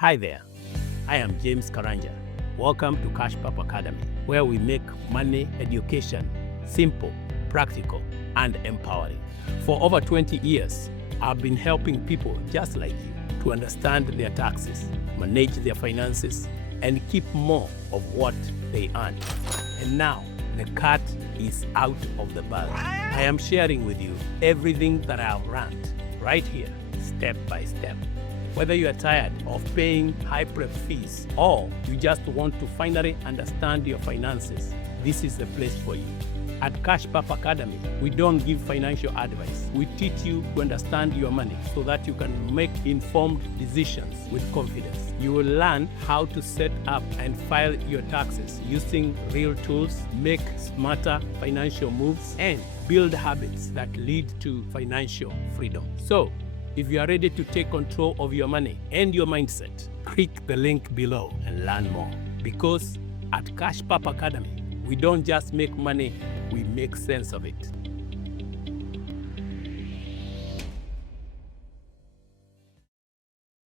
Hi there, I am James Karanja. Welcome to CASHPAP Academy, where we make money education simple, practical, and empowering. For over 20 years, I've been helping people just like you to understand their taxes, manage their finances, and keep more of what they earn. And now, the cat is out of the bag. I am sharing with you everything that I've learned right here, step by step. Whether you are tired of paying high prep fees or you just want to finally understand your finances, this is the place for you. At CASHPAP Academy, we don't give financial advice. We teach you to understand your money so that you can make informed decisions with confidence. You will learn how to set up and file your taxes using real tools, make smarter financial moves, and build habits that lead to financial freedom. So, if you are ready to take control of your money and your mindset, click the link below and learn more. Because at CASHPAP Academy, we don't just make money, we make sense of it.